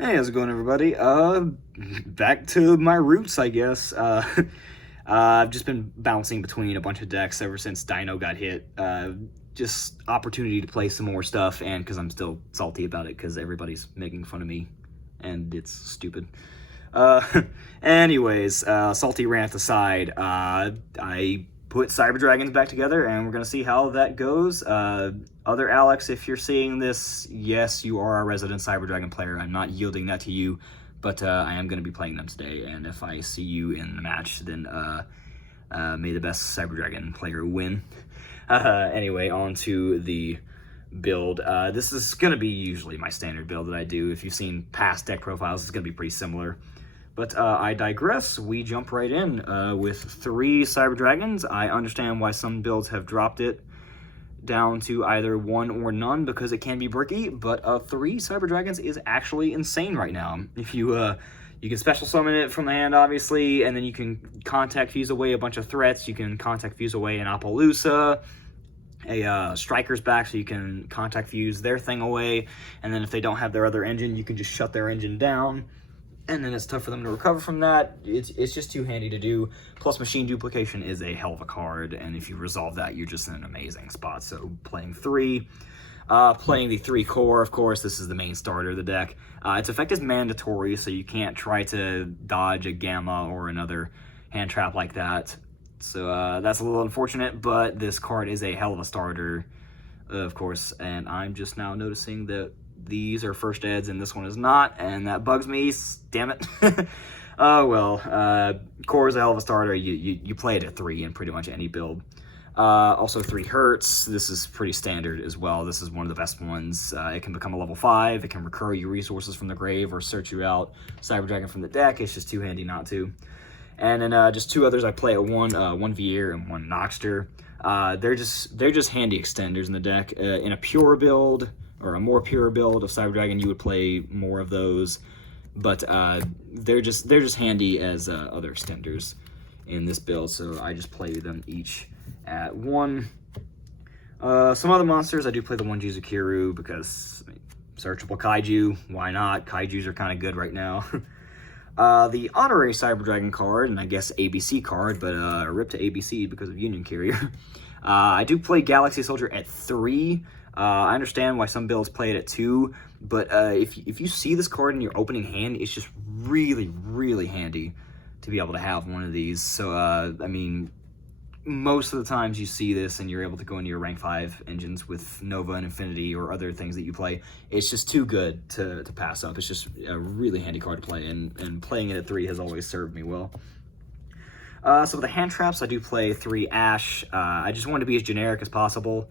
Hey, how's it going, everybody? Back to my roots, I guess. I've just been bouncing between a bunch of decks ever since Dino got hit. Just opportunity to play some more stuff, and because I'm still salty about it, because everybody's making fun of me, and it's stupid. Uh, anyways, salty rant aside, I put Cyber Dragons back together, and we're gonna see how that goes. Other Alex, if you're seeing this, yes, you are a resident Cyber Dragon player. I'm not yielding that to you, but I am gonna be playing them today, and if I see you in the match, then may the best Cyber Dragon player win. Anyway, on to the build. This is going to be usually my standard build that I do. If you've seen past deck profiles, it's going to be pretty similar. But I digress. We jump right in with 3 Cyber Dragons. I understand why some builds have dropped it down to either 1 or none because it can be bricky, but 3 Cyber Dragons is actually insane right now. If you can special summon it from the hand, obviously, and then you can contact fuse away a bunch of threats. You can contact fuse away an Appaloosa, a Striker's back, so you can contact fuse their thing away, and then if they don't have their other engine, you can just shut their engine down, and then it's tough for them to recover from that. It's just too handy to do. Plus, Machine Duplication is a hell of a card, and if you resolve that, you're just in an amazing spot. So playing 3. Playing the 3 core, of course, this is the main starter of the deck. Its effect is mandatory, so you can't try to dodge a Gamma or another hand trap like that. So that's a little unfortunate, but this card is a hell of a starter, of course, and I'm just now noticing that these are first eds and this one is not, and that bugs me, damn it. Oh well, core is a hell of a starter. You play it at 3 in pretty much any build. Also 3 hurts. This is pretty standard as well. This is one of the best ones. It can become a level 5. It can recur your resources from the grave or search you out Cyber Dragon from the deck. It's just too handy not to. And then just 2 others I play at 1 Vier and 1 Noxter. They're just handy extenders in the deck. In a pure build or a more pure build of Cyber Dragon, you would play more of those, but they're just handy as other extenders in this build. So I just play them each at 1. Some other monsters, I do play the 1 Jizukiru because searchable Kaiju, why not? Kaijus are kind of good right now. The honorary Cyber Dragon card, and I guess ABC card, but rip to ABC because of Union Carrier. I do play Galaxy Soldier at 3. I understand why some builds play it at 2, but if you see this card in your opening hand, it's just really, really handy to be able to have one of these. So, I mean, most of the times you see this and you're able to go into your rank 5 engines with Nova and Infinity or other things that you play. It's just too good to pass up. It's just a really handy card to play, and playing it at 3 has always served me well. So with the hand traps, I do play 3 Ash. I just want to be as generic as possible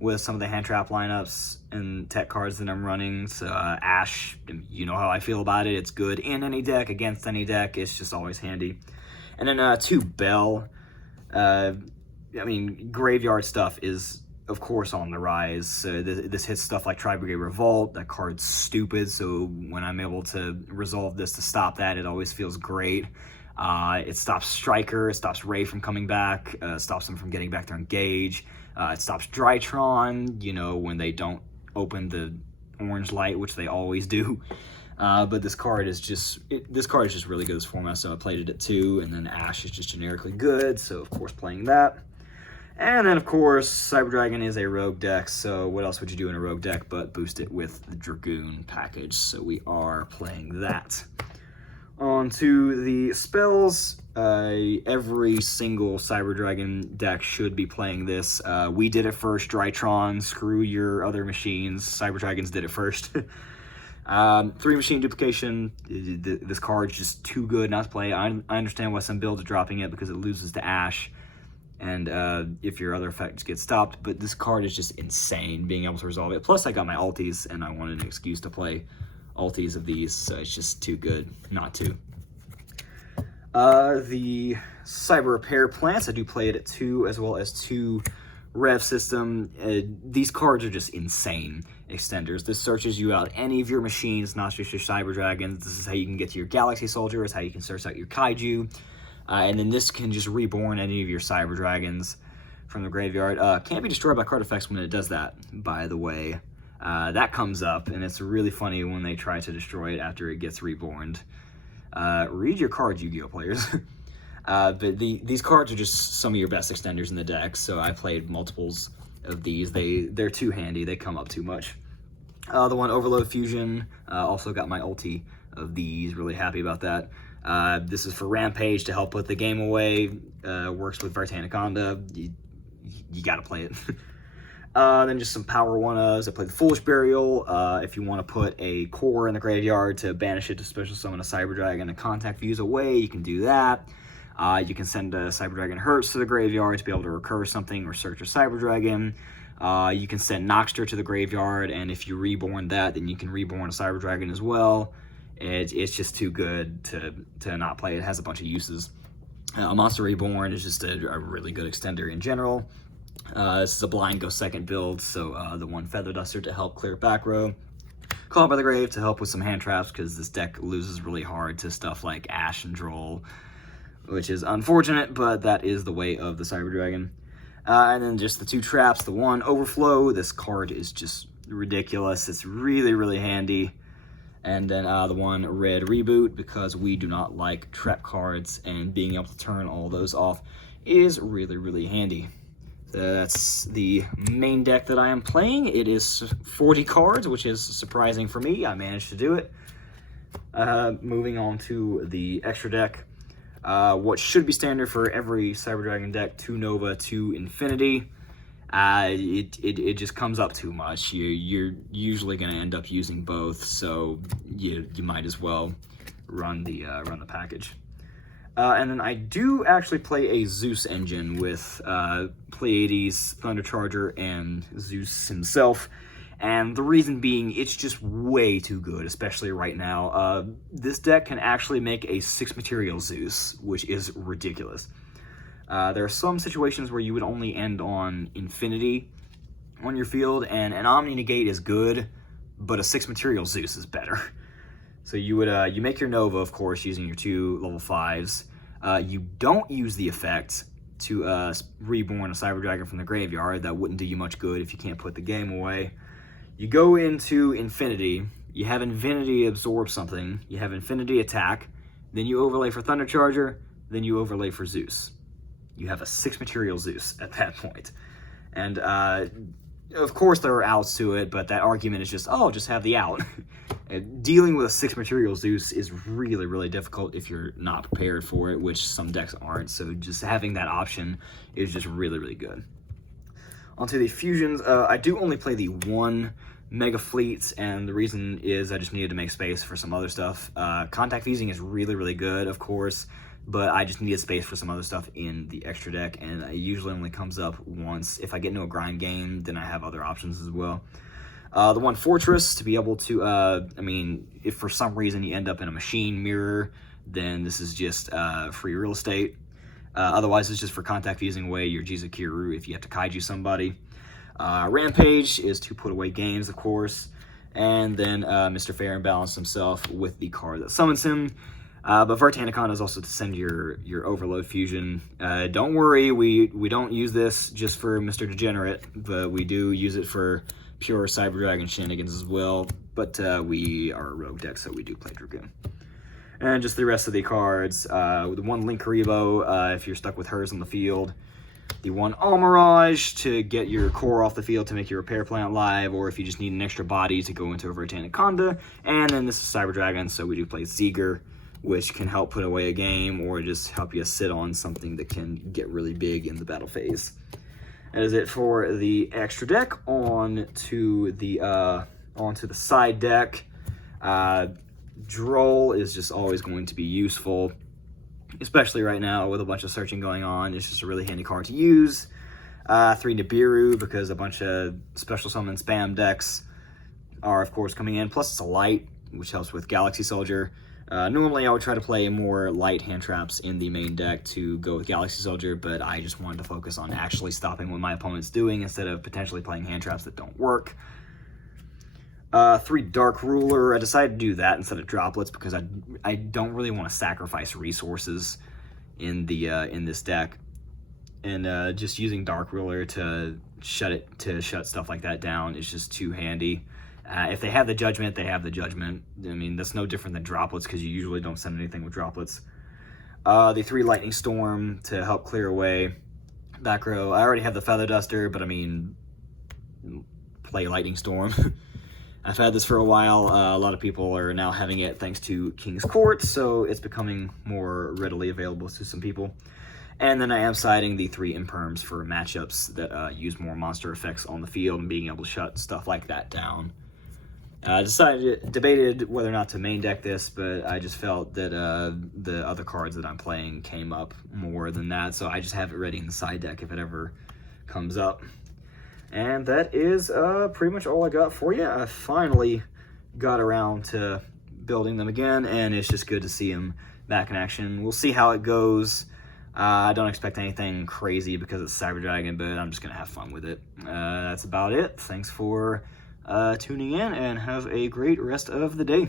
with some of the hand trap lineups and tech cards that I'm running. So Ash, you know how I feel about it. It's good in any deck, against any deck. It's just always handy. And then 2 Bell. I mean, graveyard stuff is, of course, on the rise. This hits stuff like Tri-Brigade Revolt. That card's stupid, so when I'm able to resolve this to stop that, it always feels great. It stops Striker, it stops Ray from coming back, stops them from getting back to engage. It stops Drytron, you know, when they don't open the orange light, which they always do. But this card is just really good as format, so I played it at 2, and then Ash is just generically good, so of course playing that. And then of course, Cyber Dragon is a rogue deck, so what else would you do in a rogue deck but boost it with the Dragoon package, so we are playing that. On to the spells. Every single Cyber Dragon deck should be playing this. We did it first, Drytron, screw your other machines, Cyber Dragons did it first. 3 Machine Duplication, this card's just too good not to play. I understand why some builds are dropping it because it loses to Ash, and if your other effects get stopped, but this card is just insane, being able to resolve it. Plus, I got my ultis, and I wanted an excuse to play ultis of these, so it's just too good not to. The Cyber Repair Plants, I do play it at 2, as well as 2 Rev System. These cards are just insane extenders. This searches you out any of your machines, not just your Cyber Dragons. This is how you can get to your Galaxy Soldier. It's how you can search out your Kaiju. And then this can just reborn any of your Cyber Dragons from the graveyard. Can't be destroyed by card effects when it does that, by the way. that comes up, and it's really funny when they try to destroy it after it gets reborn. Read your cards, Yu-Gi-Oh players. But these cards are just some of your best extenders in the deck, so I played multiples of these. They're too handy, they come up too much. The one Overload Fusion, also got my ulti of these, really happy about that. This is for Rampage to help put the game away, works with Vartanaconda, you gotta play it. Then just some power 1-ofs. I played the Foolish Burial. If you want to put a core in the graveyard to banish it to special summon a Cyber Dragon and contact views away, you can do that. You can send a Cyber Dragon Hurts to the graveyard to be able to recur something or search a Cyber Dragon. You can send Noxter to the graveyard, and if you reborn that, then you can reborn a Cyber Dragon as well. It's just too good to not play. It has a bunch of uses. A Monster Reborn is just a really good extender in general. This is a Blind Go Second build, so the one Feather Duster to help clear back row. Call by the Grave to help with some hand traps, because this deck loses really hard to stuff like Ash and Droll, which is unfortunate, but that is the way of the Cyber Dragon. And then just the 2 traps. The one Overflow, this card is just ridiculous. It's really, really handy. And then the one Red Reboot, because we do not like trap cards, and being able to turn all those off is really, really handy. That's the main deck that I am playing. It is 40 cards, which is surprising for me. I managed to do it. Moving on to the extra deck. What should be standard for every Cyber Dragon deck, 2 Nova, 2 Infinity. It just comes up too much. You're usually going to end up using both, so you might as well run the package. And then I do actually play a Zeus engine with Pleiades, Thunder Charger, and Zeus himself. And the reason being, it's just way too good, especially right now. This deck can actually make a 6-material Zeus, which is ridiculous. There are some situations where you would only end on Infinity on your field, and an Omni Negate is good, but a 6-material Zeus is better. So you would you make your Nova, of course, using your 2 level 5s. You don't use the effect to reborn a Cyber Dragon from the graveyard. That wouldn't do you much good if you can't put the game away. You go into Infinity, you have Infinity absorb something, you have Infinity attack, then you overlay for Thunder Charger, then you overlay for Zeus. You have a 6-material Zeus at that point. And of course there are outs to it, but that argument is just, oh, just have the out. Dealing with a 6-material Zeus is really, really difficult if you're not prepared for it, which some decks aren't, so just having that option is just really, really good. Onto the fusions, I do only play the 1 Mega Fleet, and the reason is I just needed to make space for some other stuff. Contact Fusing is really, really good, of course, but I just needed space for some other stuff in the extra deck, and it usually only comes up once. If I get into a grind game, then I have other options as well. The 1 Fortress, to be able to, I mean, if for some reason you end up in a machine mirror, then this is just free real estate. Otherwise, it's just for contact fusing away your Jizukiru if you have to kaiju somebody. Rampage is to put away games, of course. And then Mr. Fair and Balanced himself with the card that summons him. But Vartanaconda is also to send your Overload Fusion. Don't worry, we don't use this just for Mr. Degenerate, but we do use it for pure Cyber Dragon shenanigans as well. But we are a rogue deck, so we do play Dragoon. And just the rest of the cards. The 1 Link Karibo, if you're stuck with hers on the field. The 1 Almirage to get your core off the field to make your repair plant live, or if you just need an extra body to go into a Vartanaconda. And then this is Cyber Dragon, so we do play Zeger, which can help put away a game or just help you sit on something that can get really big in the battle phase. That is it for the extra deck. On to the side deck. Droll is just always going to be useful, especially right now with a bunch of searching going on. It's just a really handy card to use. 3 Nibiru, because a bunch of special summon spam decks are, of course, coming in. Plus, it's a light, which helps with Galaxy Soldier. Normally, I would try to play more light hand traps in the main deck to go with Galaxy Soldier, but I just wanted to focus on actually stopping what my opponent's doing instead of potentially playing hand traps that don't work. 3 Dark Ruler. I decided to do that instead of Droplets because I don't really want to sacrifice resources in the in this deck, and just using Dark Ruler to shut stuff like that down is just too handy. If they have the judgment, they have the judgment. I mean, that's no different than droplets, because you usually don't send anything with droplets. The 3 lightning storm to help clear away back row. I already have the feather duster, but I mean, play lightning storm. I've had this for a while. A lot of people are now having it thanks to King's Court, so it's becoming more readily available to some people. And then I am siding the 3 imperms for matchups that use more monster effects on the field and being able to shut stuff like that down. Debated whether or not to main deck this, but I just felt that the other cards that I'm playing came up more than that, so I just have it ready in the side deck if it ever comes up. And that is pretty much all I got for you. I finally got around to building them again, and it's just good to see them back in action. We'll see how it goes. I don't expect anything crazy because it's Cyber Dragon, but I'm just going to have fun with it. That's about it. Thanks for tuning in, and have a great rest of the day.